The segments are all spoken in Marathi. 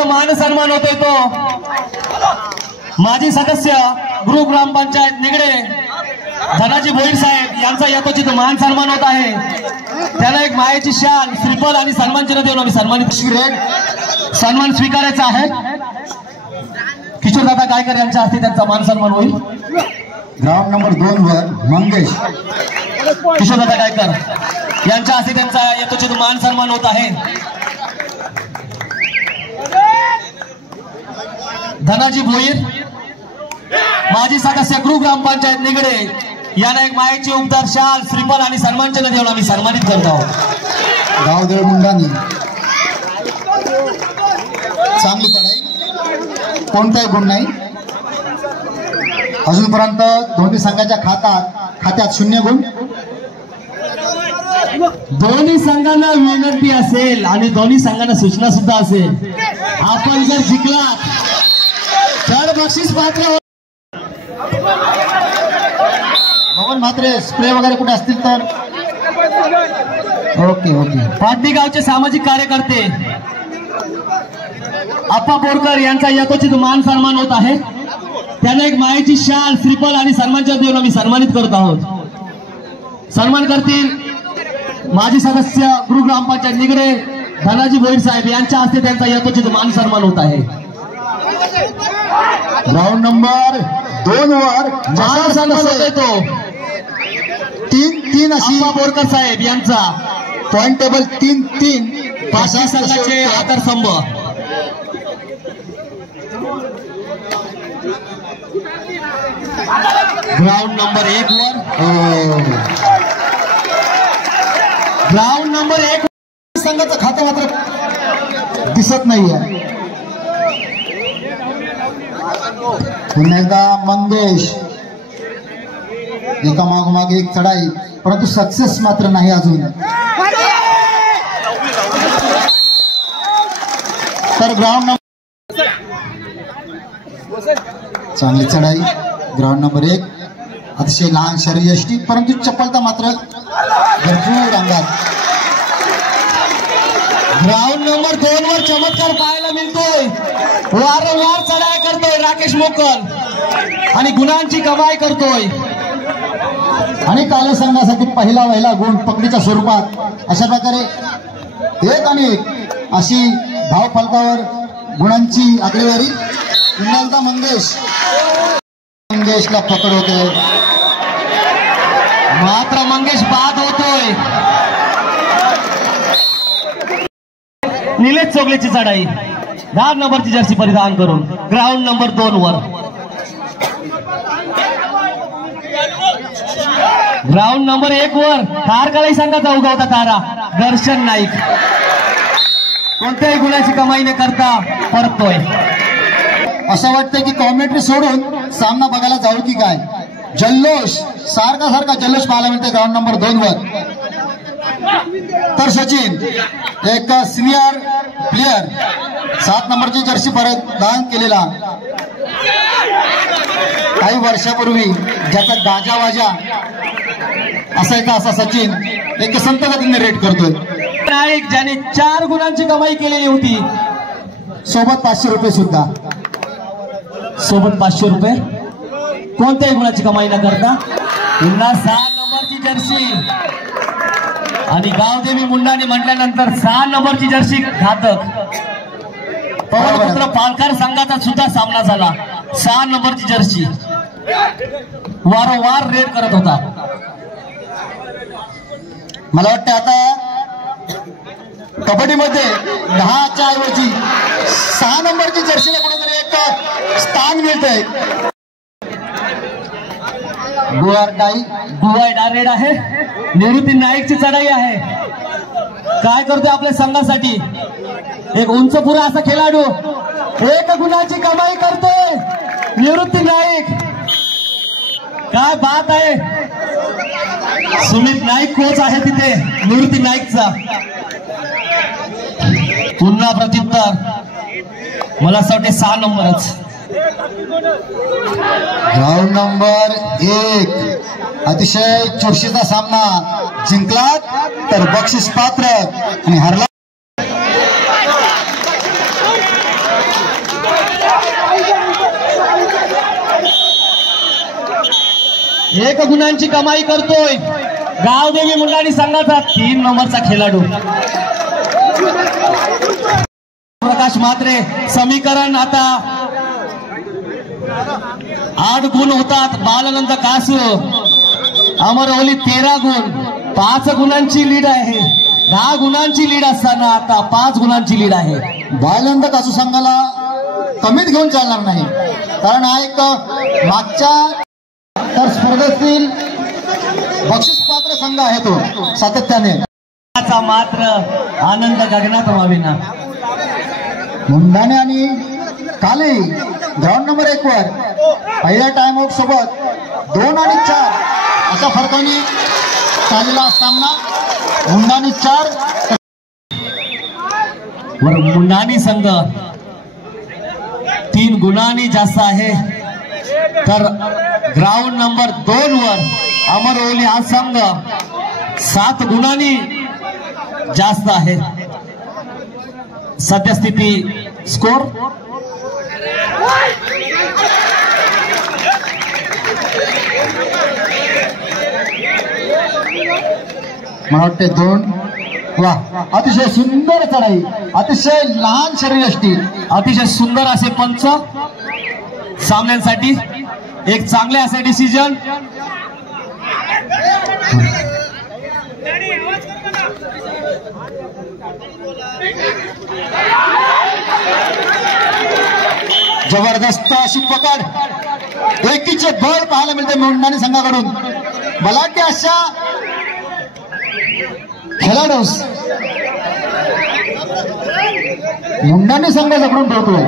जो मान सन्मान होतोय तो माजी सदस्य गृह ग्रामपंचायत निगडे धनाजी भोईर साहेब यांचा यथोचित मान सन्मान होत आहे। त्याला एक मायेची शाल श्रीफळ आणि सन्मान चिन्ह देऊन आम्ही सन्मान स्वीकारायचा आहे। किशोरदादा गायकर यांच्या हस्ते त्यांचा मान सन्मान होईल। ग्राउंड नंबर 2 वर मंगेश किशोरदादा गायकर यांच्या हस्ते त्यांचा यथोचित मान सन्मान होत आहे। धनाजी भोईर माजी सदस्य गृह ग्रामपंचायत निगडे यांना एक मायेची उपदार शाल श्रीफळ आणि सन्मान चिन्ह देऊन आम्ही सन्मानित करत आहोत। गावदेव मुंडानी चांगली चढाई, कोणताही गुण नाही अजूनपर्यंत। दोन्ही संघाच्या खात्यात 0 गुण। दोन्ही संघांना विनंती असेल आणि दोन्ही संघांना सूचना सुद्धा असेल, आपण जर जिंकलात तर बक्षीस पात्र। भवन म्हात्रे स्प्रे वगैरे कुठे असतील तर ओके ओके। पाटणी गावचे सामाजिक कार्यकर्ते आप्पा बोरकर यांचा यथोचित मान सन्मान होत आहे। त्यांना एक मायेची शाल श्रीफळ आणि सन्मान चिन्ह देऊन आम्ही सन्मानित करत आहोत। सन्मान करतील माजी सदस्य गृह ग्रामपंचायत निगडे धनाजी भोईर साहेब यांच्या हस्ते त्यांचा यथोचित मान सन्मान होत आहे। ग्राउंड नंबर 2 वर मान सन्मान होतोय तो 3-3 अशी आप्पा बोरकर साहेब यांचा पॉइंट टेबल 3-3 पाचवी संघाचे आधारस्तंभ। ग्राउंड नंबर 1 वर ग्राउंड नंबर 1 संघाचं खातं मात्र दिसत नाहीये। पुन्हा एकदा मंगेश एका मागोमाग एक चढाई, परंतु सक्सेस मात्र नाही अजून। तर ग्राउंड नंबर चांगली चढाई। ग्राउंड नंबर 1 अतिशय लहान शरीरयष्टी, परंतु चपलता मात्र भरपूर अंगात। ग्राउंड नंबर 2 वर चमत्कार पाहायला मिळतोय। वारंवार चढाई करतोय राकेश मोकल आणि गुणांची कमाई करतोय। आणि काल संघासाठी पहिला वहिला गुण पकडीच्या स्वरूपात अशा प्रकारे 1 आणि 1 अशी धाव फलकावर गुणांची आकडेवारी। पुन्हा मंगेशला पकड होते, मात्र मंगेश बाद होतोय। निलेश चोगलेची चढाई 10 नंबरची जर्सी परिधान करून ग्राउंड नंबर 2 वर। ग्राउंड नंबर 1 वर तारकळी संघाचा उगवता तारा दर्शन नाईक कोणत्याही गुणाची कमाई न करता परततोय। असं वाटतंय की कॉमेंट्री सोडून सामना बघायला जाऊ की काय। जल्लोष सारखा जल्लोष पाहायला मिळते ग्राउंड नंबर 2 वर। तर सचिन एक सिनियर प्लेयर 7 नंबरची जर्सी परिधान केलेला, काही वर्षापूर्वी ज्याचा गाजावाजा असायचा असा सचिन एक संत गतीने रेट करतोय। नाईक ज्याने 4 गुणांची कमाई केलेली होती, सोबत 500 रुपये सुद्धा। सोबत 500 रुपये कोणत्याही गुणाची कमाई न करता पुन्हा 6 नंबरची जर्सी आणि गावदेवी मुंडाने म्हटल्यानंतर 6 नंबरची जर्सी घातक। पवनपुत्र पालकर संघाचा सुद्धा सामना झाला। 6 नंबरची जर्सी वारंवार रेड करत होता। मला वाटतं आता कबड्डीमध्ये 10च्या ऐवजी 6 नंबरची जर्सीला कुठेतरी एक स्थान मिळतंय। गुवाई रेड आहे। निवृत्ती नाईकची चढाई आहे। काय करतोय आपल्या संघासाठी एक उंच पुरा असा खेळाडू 1 गुणाची कमाई करतोय निवृत्ती नाईक। काय बात आहे। सुमित नाईक कोच आहे तिथे निवृत्ती नाईकचा। पुन्हा प्रत्युत्तर मला असं वाटते 6 नंबरच। ग्राउंड नंबर 1 अतिशय चुरशीचा सामना। जिंकलात तर बक्षीस पात्र आणि हरला 1 गुणांची कमाई करतोय गावदेवी मुंडाणी संघाचा 3 नंबरचा खेळाडू प्रकाश म्हात्रे. समीकरण आता 8 गुण होतात. बालानंद कासू अमरवली 13 गुण. 5 गुणांची लीड आहे. 10 गुणांची लीड असताना आता 5 गुणांची लीड आहे. बालानंद कासू संघाला कमीत घेऊन चालणार नाही, कारण हा एक मागच्या तर स्पर्धेतील बक्षीस पात्र संघ आहे तो सातत्याने. मात्र आनंद गगनात मावेना. मुंडाणे आणि काले ग्राउंड नंबर 1 वर पहिल्या टाइम आउट सोबत 2 आणि 4 अशा फरकाने चाललेला सामना. मुंडाणे 4 मुंडाणी संघ 3 गुणांनी जास्त आहे, तर ग्राउंड नंबर 2 वर अमरवली हा संघ 7 गुणांनी जास्त आहे. सद्यस्थिती स्कोर मला वाटते 2. वा, अतिशय सुंदर चढाई, अतिशय लहान शरीरयष्टी, अतिशय सुंदर असे पंच सामन्यांसाठी. एक चांगले असे डिसिजन. जबरदस्त अशी पकड, एकीचे बळ पाहायला मिळते मुंडाणे संघाकडून. बलाढ्य अशा खेळाडूस मुंडाणे संघ जकडून ठेवतोय.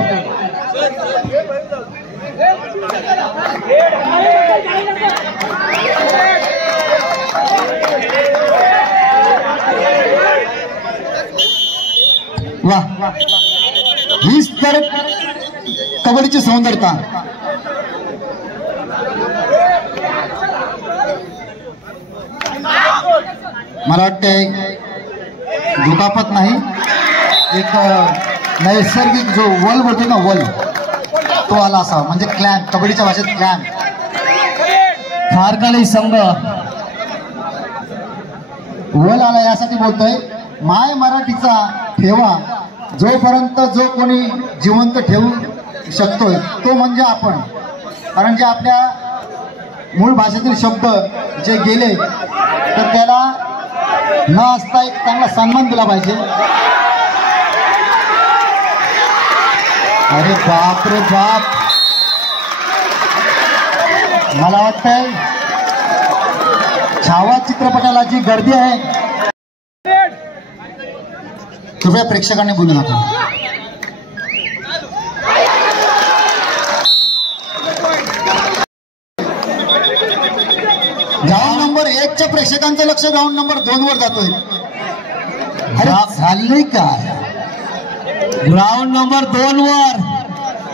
वा, हीच तर कबड्डीची सौंदर्यता. मला वाटते दुखापत नाही, एक नैसर्गिक जो वल बोलतो ना, वल तो आला असावा, म्हणजे क्लॅम्प, कबड्डीच्या भाषेत क्लॅम्प. खारकाली संघ वल आला यासाठी बोलतोय. माय मराठीचा ठेवा जोपर्यंत जो कोणी जिवंत ठेवू शकतोय तो म्हणजे आपण, कारण जे आपल्या मूळ भाषेतील शब्द जे गेले तर त्याला न असता एक चांगला सन्मान दिला पाहिजे. अरे बाप रे बाप, मला वाटतंय छावा चित्रपटाला जी गर्दी आहे कृपया प्रेक्षकांनी बोलू नका. ग्राउंड नंबर 1 च्या प्रेक्षकांचं लक्ष ग्राउंड नंबर 2 वर जातोय. अरे झालंय काय? ग्राउंड नंबर 2 वर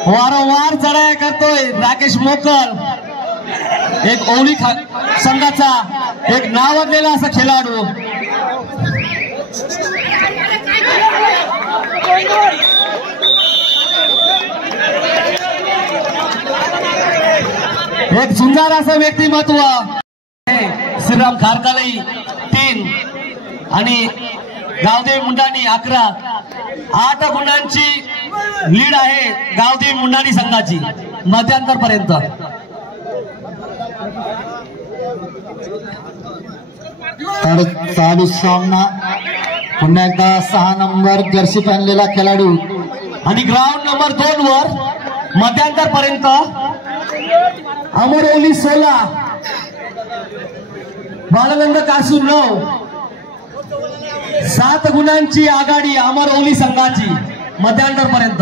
वारंवार चढाया करतोय राकेश मोकल, एक ओळी संघाचा एक नावाजलेला असा खेळाडू. एक सुंदर असं व्यक्तिमत्व. श्रीराम खारकालई 3 आणि गावदेवी मुंडाणी 11. 8 गुणांची लीड आहे गावदेवी मुंडाणी संघाची मध्यांतर पर्यंत. चालू सामना पुन्हा एकदा 6 नंबर जर्सी पहनलेला खेळाडू आणि ग्राउंड नंबर 2 वर मध्यांतर पर्यंत अमरवली 16, बालानंद कासू 9. 7 गुणांची आघाडी अमरवली संघाची मध्यांतर पर्यंत.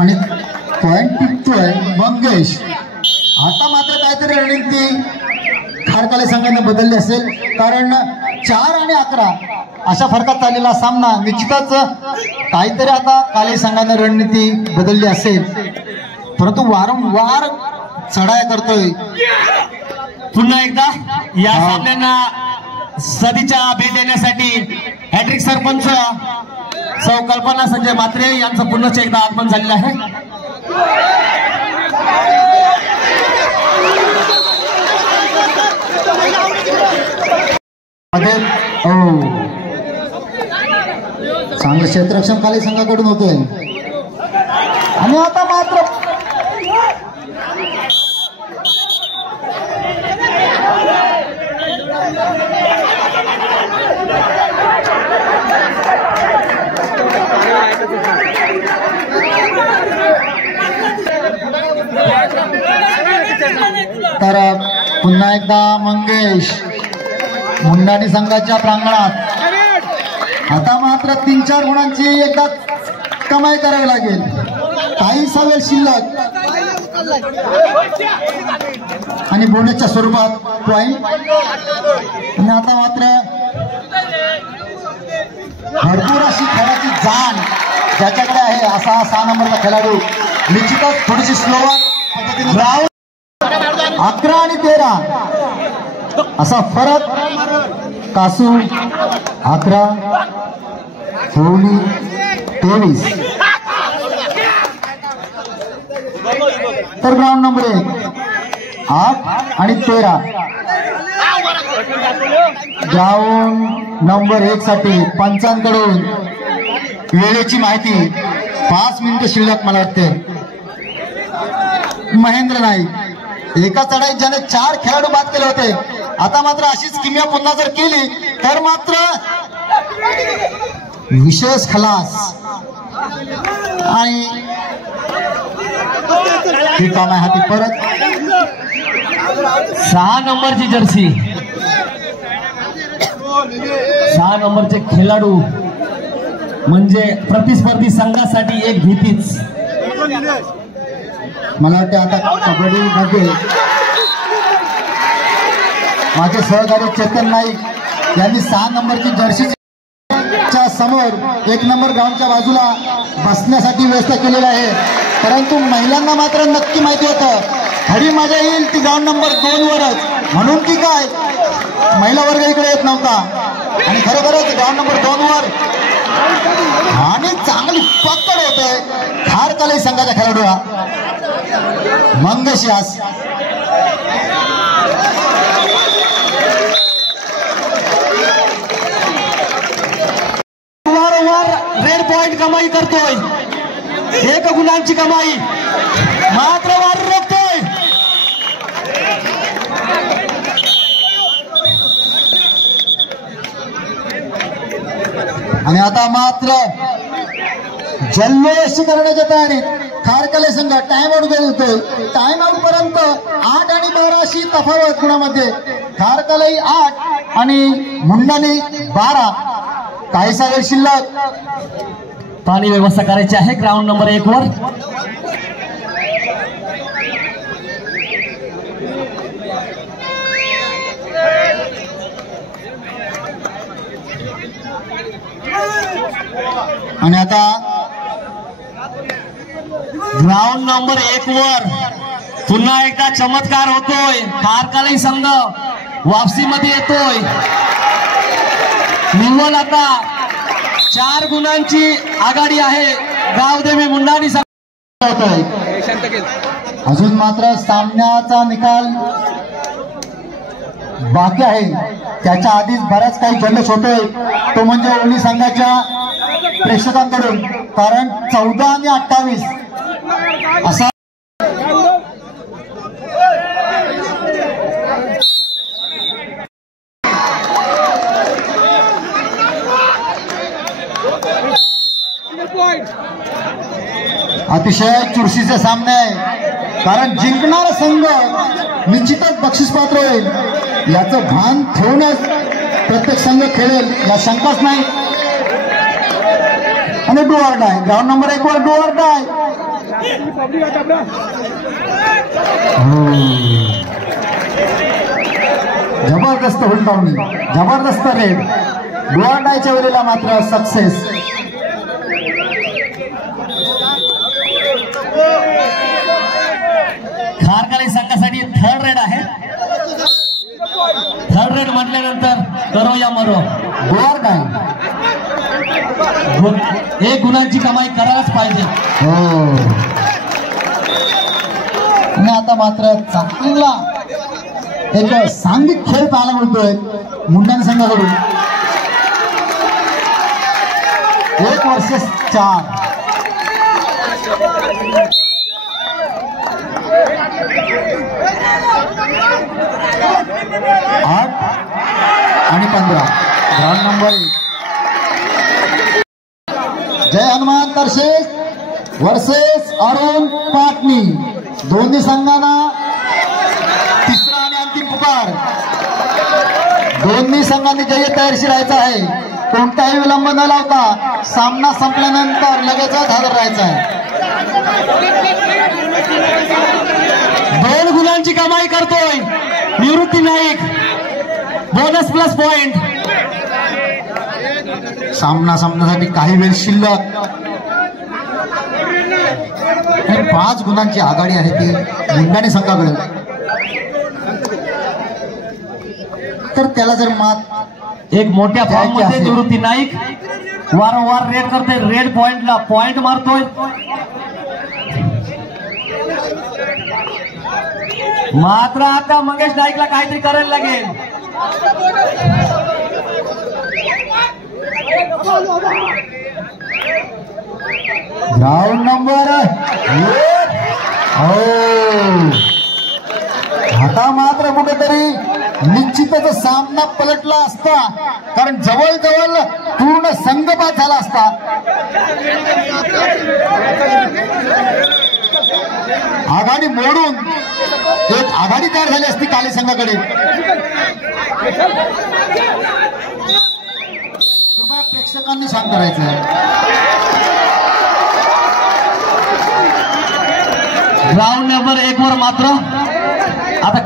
आणि पॉइंट टिकतोय मंगेश. आता मात्र काहीतरी रणनीती खारकाले संघाने बदलली असेल, कारण 4 आणि 11 अशा फरकात चाललेला सामना. निश्चितच काहीतरी आता काले संघाने रणनीती बदलली असेल, परंतु वारंवार चढाया करतोय. पुन्हा एकदा या सामन्यांना सदिच्छा भेट देण्यासाठी हॅट्रिक सरपंच सौ कल्पना संजय म्हात्रे यांचं पुन्हा एकदा आगमन झालेलं आहे. कुठे चांगलं क्षेत्ररक्षण काली संघाकडून होतोय आणि आता मात्र तर पुन्हा एकदा मंगेश मुंडाणी संघाच्या प्रांगणात आता मात्र 3-4 गुणांची एकदा कमाई करावी लागेल. काहीसा वेळ शिल्लक आणि बोनसच्या स्वरूपात पॉइंट. आणि आता मात्र भरपूर अशी खेळाची जाण ज्याच्याकडे आहे असा हा 6 नंबरचा खेळाडू निश्चितच थोडीशी स्लोवर पद्धतीने 11 आणि 13 असा फरक. कासू 11 होली 23. तर ग्राउंड नंबर 1 8 आणि 13. ग्राउंड नंबर 1 साठी पंचांकडून वेळेची माहिती 5 मिनिटं शिल्लक मला वाटते. महेंद्र नाईक एका चढाईत ज्याने 4 खेळाडू बाद केले होते. आता मात्र अशीच किमया पुन्हा जर केली तर मात्र विशेष खलास. आणि ही काम आहे हाती परत 6 नंबरची जर्सी 6 नंबरचे खेळाडू म्हणजे प्रतिस्पर्धी संघासाठी एक भीतीच. मला वाटतं आता कबड्डी मध्ये माझे सहकारी चेतन नाईक यांनी 6 नंबरची जर्सी समोर 1 नंबर ग्राउंडच्या बाजूला बसण्यासाठी व्यवस्था केलेली आहे. परंतु महिलांना मात्र नक्की माहिती होतं खरी मजा येईल ती ग्राउंड नंबर 2 वरच, म्हणून की काय महिला वर्ग इकडे येत नव्हता. आणि खरोखरच ग्राउंड नंबर 2 वर आणि चांगली पकड होते खारकली संघाचा खेळाडू हा मंगेश यास. वारंवार रेड पॉइंट कमाई करतोय. 1 गुणांची कमाई मात्र वार रोखतोय. आणि आता मात्र जल्लोष करण्याच्या तयारीत खारकले संघ. टाइम आउट घेतोय. टाइम आउट पर्यंत 8 आणि 12 अशी तफावत गुणामध्ये. खारकले 8 आणि मुंडाणी 12. काहीसा वेळ शिल्लक. पाणी व्यवस्था करायची आहे ग्राउंड नंबर 1 वर. आणि आता ग्राउंड नंबर 1 वर पुन्हा एकदा चमत्कार होतोय. खारकली संघ वापसीमध्ये येतोय. निव्वळ आता 4 गुणांची आघाडी आहे गावदेवी मुंडाणी संघ होतोय. अजून मात्र सामन्याचा निकाल बाकी आहे. त्याच्या आधीच बराच काही जल्लोष होतोय तो म्हणजे ओली संघाच्या प्रेक्षकांकडून. कारण 14 आणि 28 असा अतिशय चुरशीचे सामने आहे. कारण जिंकणारा संघ निश्चितच बक्षीस पात्र होईल याचं भान ठेवूनच प्रत्येक संघ खेळेल या शंकाच नाही. आणि do or die ground number 1 वर डू ऑर डाय. जबरदस्त हुलटावणी जबरदस्त रेड. डू ऑर डायच्या वेळेला मात्र सक्सेस. खारकली संघासाठी 3rd रेड आहे. 3rd रेड म्हटल्यानंतर करो या मरो. डू ऑर डाय 1 गुणांची कमाई करायलाच पाहिजे. हो. आणि आता मात्र चांगला एक सांघिक खेळ पाहायला मिळतोय मुंडण संघाकडून 1 वर्सेस 4. आठ आणि 15 ग्राउंड नंबर 1. जय हनुमान तरशेस वर्सेस अरुण पाटणी. दोन्ही संघांना तिसरा आणि अंतिम पुकार. दोन्ही संघांनी जय तयारीशी राहायचं आहे. कोणताही विलंब न लावता सामना संपल्यानंतर लगेचच हजर राहायचं आहे. 2 गुणांची कमाई करतोय Nivrutti Naik. Bonus plus point. सामना संपण्यासाठी काही वेळ शिल्लक. 5 गुणांची आघाडी आहे ती मुंडाणे संघाकडे. तर त्याला जर मात एक मोठ्या फॉर्म मध्ये निवृत्ती नाईक वारंवार रेड करते. रेड पॉइंटला पॉइंट मारतोय. मात्र आता मंगेश नाईकला काहीतरी करायला लागेल. Ground number 1. आता मात्र कुठेतरी निश्चितच सामना पलटला असता, कारण जवळजवळ पूर्ण संघपात झाला असता. आघाडी मोडून एक आघाडी तयार झाली असती काली संघाकडे. कृपया प्रेक्षकांनी शांत करायचं. ग्राउंड नंबर 1 वर मात्र आता